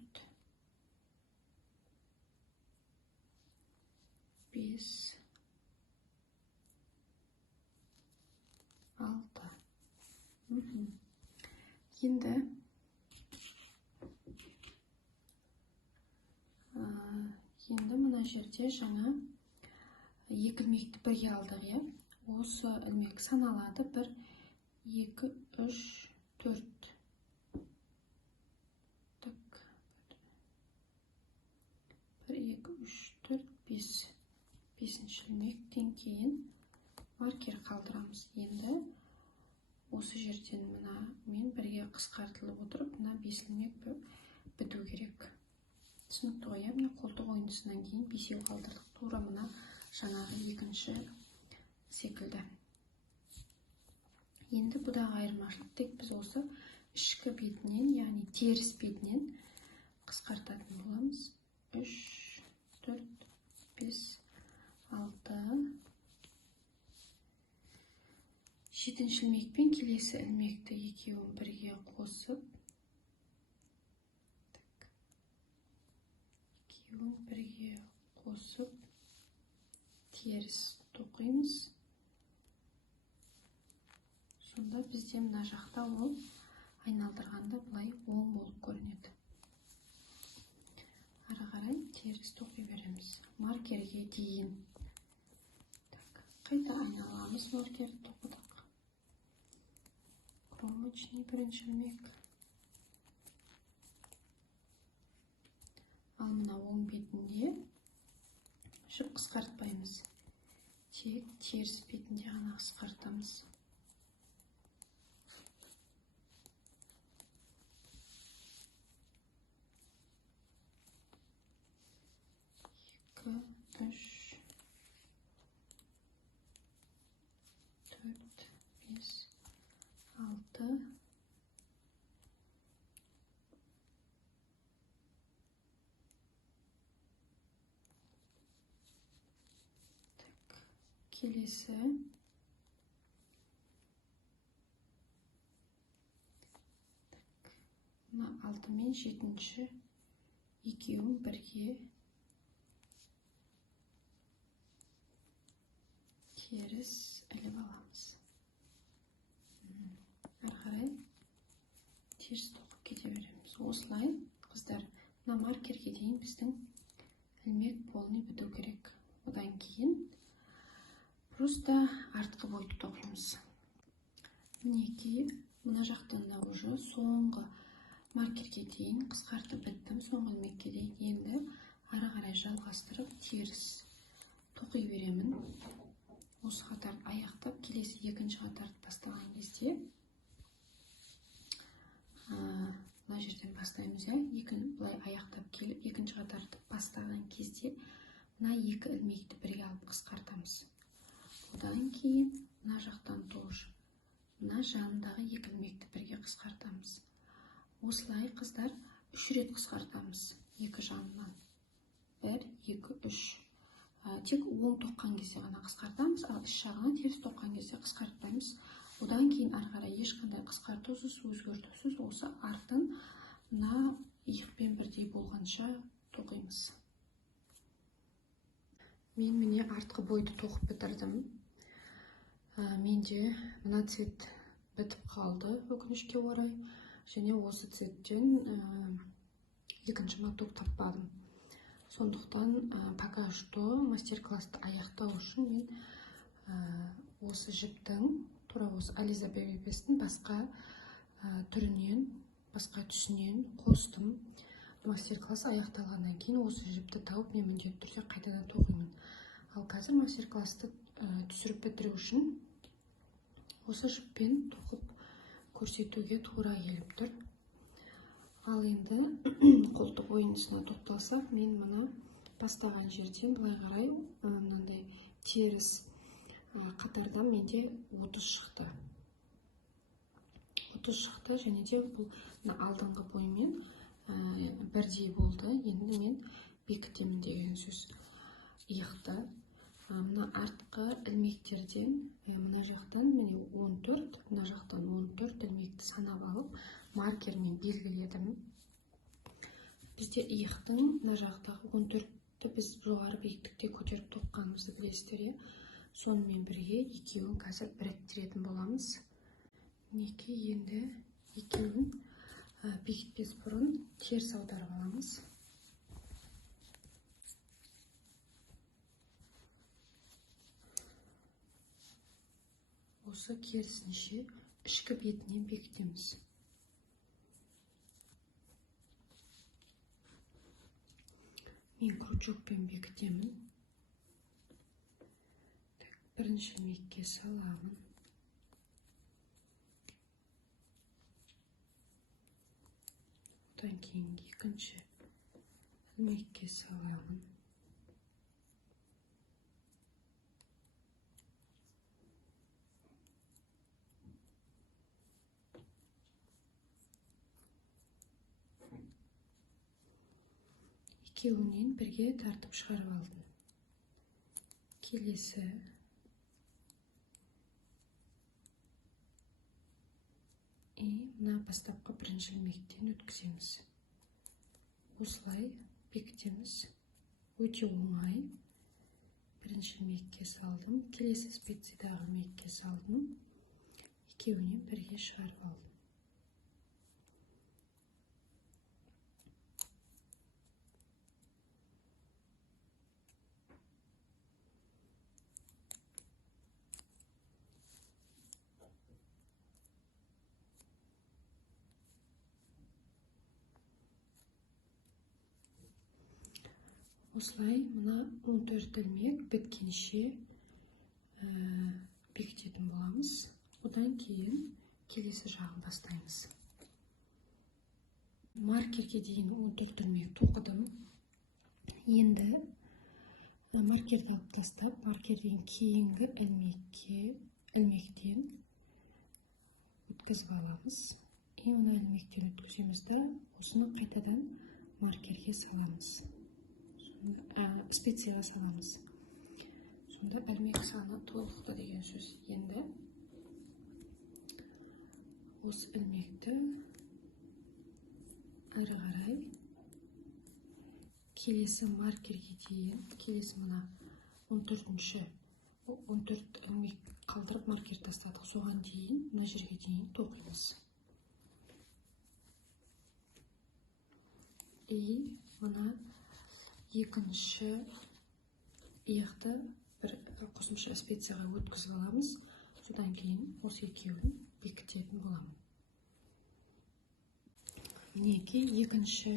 5, 6. Енді мына жерде жаңа 2 ілмекті бірге алдық. Осы ілмек саналады. 1, 2, 3, 4. Так. 1, 2, 3, 4, 5. 5-ші ілмектен кейін маркер қалдырамыз. Енді осы жерден мына мен бірге қысқартылып отырып, мына 5 ілмек біту керек. Түсінікті ғой, міне қолтық ойындысынан кейін 5 қалдырдық. Тура мына жаңағы 2-ші секілді. Енді бұдағы айырмашылық тек біз осы ішкі бетінен, яғни теріс бетінен қысқартатын боламыз. 3, 4, 5, 6. 7-ші ілмекпен келесі ілмекті екеуін бірге қосып, теріс тоқимыз. Сонда бізде мына жақта ол айналдырғанда бұлай оң болып көрінеді. Ары қарай теріс тоқи береміз. Маркерге дейін. Қайта айналамыз, маркерді тоқыдық. Кромочный бірінші ілмек. Ал мына оң бетінде жүп қысқартпаймыз. Тек теріс бетінде ғана қысқартамыз. 2, 3, 4, 5, 6. Келесі мына 6 мен 7-ші екеуін бірге теріс іліп аламыз. Ары қарай теріс тоқып кете береміз. Осылай, қыздар, мына маркерге дейін біздің ілмек полный біту керек. Одан кейін просто артқы бойды тоқимыз. Мінекей, мына жақтан да уже соңғы маркерге дейін қысқартып біттім, соңғы ілмекке дейін. Енді ары қарай жалғастырып теріс тоқи беремін. Осы қатарды аяқтап, келесі 2-ші қатарды бастаған кезде мына жерден бастаймыз. Былай аяқтап келіп, 2-ші қатарды бастаған кезде мына 2 ілмекті бірге алып қысқартамыз. Одан кейін мына жақтан тоже мына жанындағы екі ілмекті бірге қысқартамыз. Осылай қыздар 3 рет қысқартамыз екі жағынан. 1, 2, 3. Тек оң тоққан кезде ғана қысқартамыз, ал іш жағына теріс тоққан кезде қысқартпаймыз. Одан кейін ары қарай ешқандай қысқартусыз, өзгертусіз осы артын мына иықпен бірдей болғанша тоқимыз. Мен міне артқы бойды тоқып бітірдім. Менде мына цвет бітіп қалды, өкінішке орай. Және осы цветтен екінші моток таппадым. Сондықтан пока что мастер-классты аяқтау үшін мен осы жіптің, тура осы Aliza Baby Best'in басқа түрінен, басқа түсінен қостым. Мастер-класс аяқталғаннан кейін осы жіпті тауып мен міндетті түрде қайтадан тоқимын. Ал қазір мастер-классты түсіріп бітіру үшін осы жіппен тоқып көрсетуге тура келіп тұр. Ал енді қолтық ойынысына тоқталсақ, мен мұны бастаған жерден былай қарай мынандай теріс қатардан менде 30 шықты. 30 шықты, және де бұл алдыңғы боймен бірдей болды. Енді мен бекітемін деген сөз. Иықты мына артқы ілмектерден мына жақтан міне 14, мына жақтан 14 ілмекті санап алып маркермен белгіледім. Бізде иықтың мына жақтағы 14-ті біз жоғары биіктікте көтеріп тоққанымызды білесіздер. Сонымен бірге екеуін қазір біріктіретін боламыз. Мінекей, енді екеуін бекітпес бұрын теріс аударып аламыз. Осы керісінше ішкі бетінен бекітеміз. Мен крючокпен бекітемін. Бірінші ілмекке саламын. Одан кейін екінші ілмекке саламын. Екеуінен бірге тартып шығарып алдым. Келесі мына бастапқы бірінші ілмектен өткіземіз. Осылай бекітеміз. Өте оңай. Бірінші ілмекке салдым, келесі специдағы ілмекке салдым. Екеуінен бірге шығарып алдым. Осылай мына 14 ілмек біткенше бекітетін боламыз. Одан кейін келесі жағын бастаймыз. Маркерге дейін 14 ілмек тоқыдым. Енді маркерді алып тастап, маркерден кейінгі ілмектен өткізіп аламыз. Оны ілмектен өткіземіз да, осыны қайтадан маркерге саламыз. Специяға саламыз. Сонда ілмек саны толықты деген сөз. Енді осы ілмекті әрі қарай келесі маркерге дейін, келесі мына 14 ілмек қалдырып маркер тастадық, соған дейін, мына жерге дейін тоқимыз. Мына екінші иықты бір қосымша специяға өткізіп аламыз. Содан кейін осы екеуін бекітетін боламын. Мінекей, екінші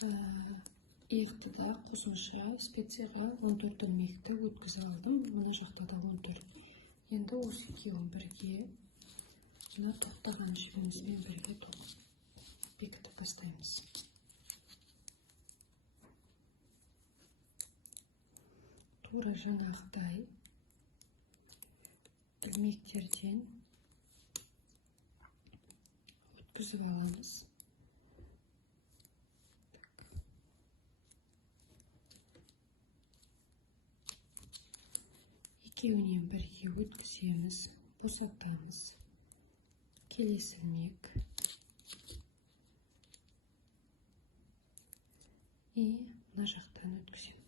иықты да қосымша специяға 14 ілмекті өткізіп алдым. Мына жақта да 14. Енді осы екеуін бірге мына тоқтаған жібімізбен бірге бекітіп тастаймыз. Тура жаңағыдай ілмектерден бұзып аламыз. Екеуінен бірге өткіземіз, босатамыз. Келесі ілмек. И мына жақтан өткіземін.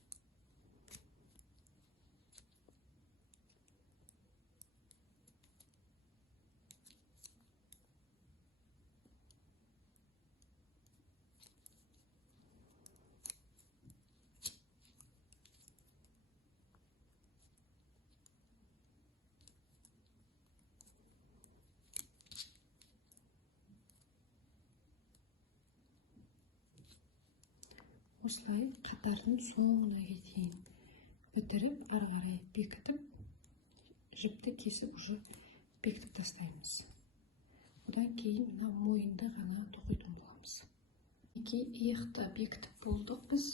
Осылай қатардың соңына дейін бітіріп, ары қарай бекітіп, жіпті кесіп уже бекітіп тастаймыз. Одан кейін мына мойынды ғана тоқитын боламыз. Екі иықты бекітіп болдық біз.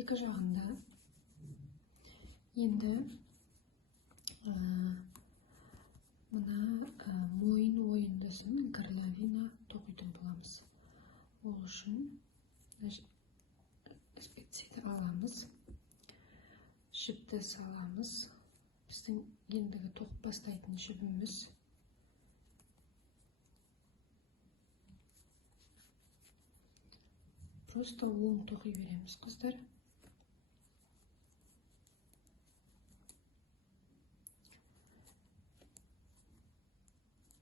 Екі жағында. Енді мына мойын ойындасын горловина тоқитын боламыз. Ол үшін специяны аламыз, жіпті саламыз. Біздің ендігі тоқып бастайтын жібіміз. Просто оң тоқи береміз, қыздар.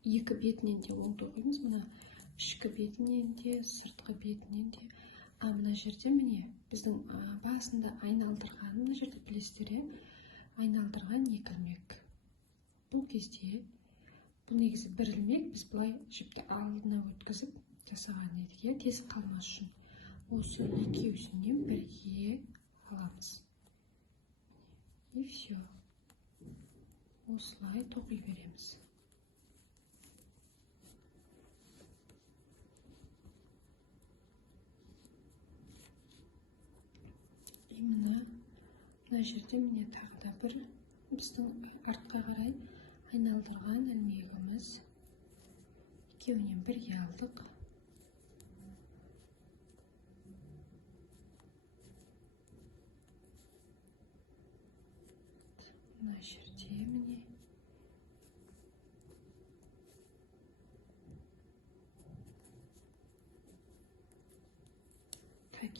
Екі бетінен де оң тоқимыз. Мына ішкі бетінен де, сыртқы бетінен де. Мына жерде міне біздің басында айналдырған, мына жерде білесіздер, айналдырған екі ілмек. Бұл кезде бұл негізі бір ілмек, біз былай жіпті алдына өткізіп жасаған едік, тесік қалмас үшін. Осы екеуісінен бірге аламыз. И все. Осылай тоқи береміз. Мына жерде міне тағы да бір біздің артқа қарай айналдырған ілмегіміз. Екеуінен бірге алдық. Мына жерде міне.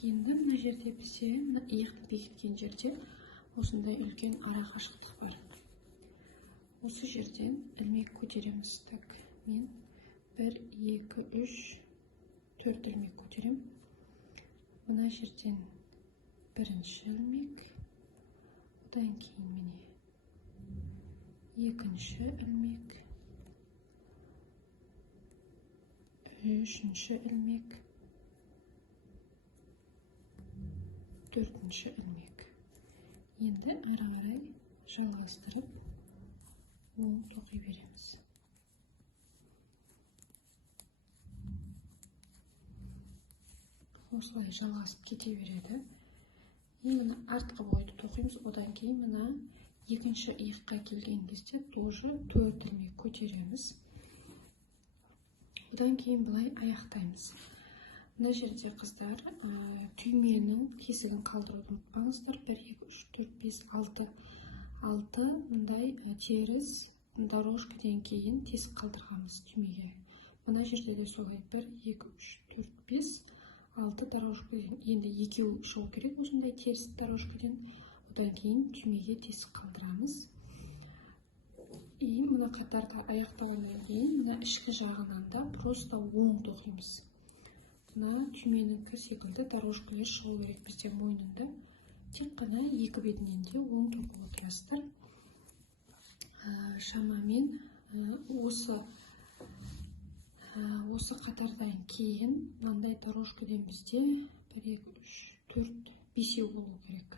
Енді мына жерде бізде иықты бекіткен жерде осындай үлкен ара қашықтық бар. Осы жерден ілмек көтереміз. Мен 1, 2, 3, 4 ілмек көтерем. Мына жерден бірінші ілмек, одан кейін міне екінші ілмек, үшінші ілмек, төртінші ілмек. Енді ары қарай жалғастырып оң тоқи береміз. Осылай жалғасып кете береді. Мына артқы бойды тоқимыз. Одан кейін мына екінші иыққа келген кезде тоже 4 ілмек көтереміз. Одан кейін былай аяқтаймыз. Мына жерде қыздар түйменің тесігін қалдыруды ұмытпаңыздар. 1, 2, 3, 4, 5, 6. 6 мындай теріс дорожкадан кейін тесік қалдырғанбыз түймеге. Мына жерде де солай 1, 2, 3, 4, 5, 6 дорожкадан. Енді екеу шығу керек осындай теріс дорожкадан. Одан кейін түймеге тесік қалдырамыз. И мына қатарды аяқтағаннан кейін мына ішкі жағынан да просто оң тоқимыз. Мына түйменіңкі секілді дорожкалар шығу керек бізде мойнында. Тек қана екі бетінен де оң тоқып отырасыздар. Шамамен осы қатардан кейін мынандай дорожкадан бізде 1, 2, 3, 4, 5 болу керек.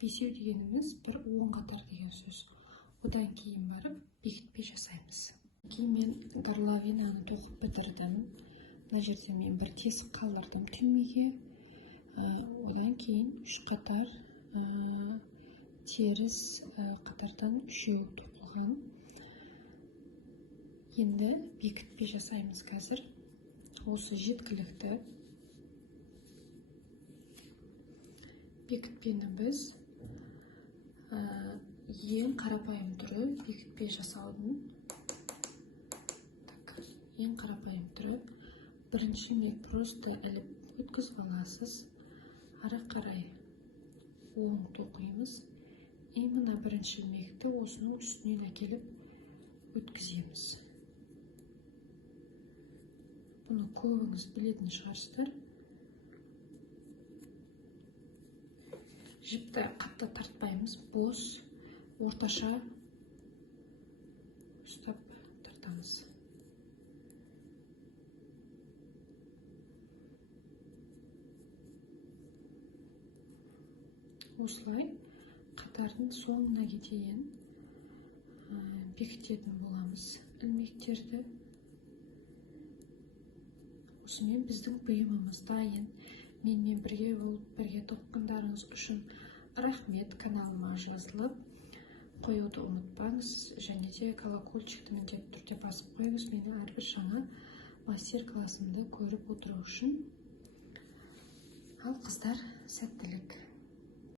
5 дегеніміз бір оң қатар деген сөз. Одан кейін барып бекітпе жасаймыз. Кейін мен горловинаны тоқып бітірдім. Мына жерде мен бір тесік қалдырдым түймеге. Одан кейін 3 қатар теріс қатардан 3 тоқылған. Енді бекітпе жасаймыз қазір. Осы жеткілікті. Бекітпені біз ең қарапайым түрі бекітпе жасаудың. Ең қарапайым түрі. Бірінші мек просто іліп өткізіп аласыз. Ары қарай оң тоқимыз. Мына бірінші ілмекті осының үстінен әкеліп өткіземіз. Бұны көбіңіз білетін шығарсыздар. Жіпті қатты тартпаймыз, бос, орташа ұстап тартамыз. Осылай қатардың соңына дейін бекітетін боламыз ілмектерді. Осымен біздің бұйымымыз дайын. Менімен бірге болып, бірге тоққандарыңыз үшін рахмет. Каналыма жазылып қоюды ұмытпаңыз, және де колокольчикті міндетті түрде басып қойыңыз, мені әрбір жаңа мастер классымды көріп отыру үшін. Ал қыздар, сәт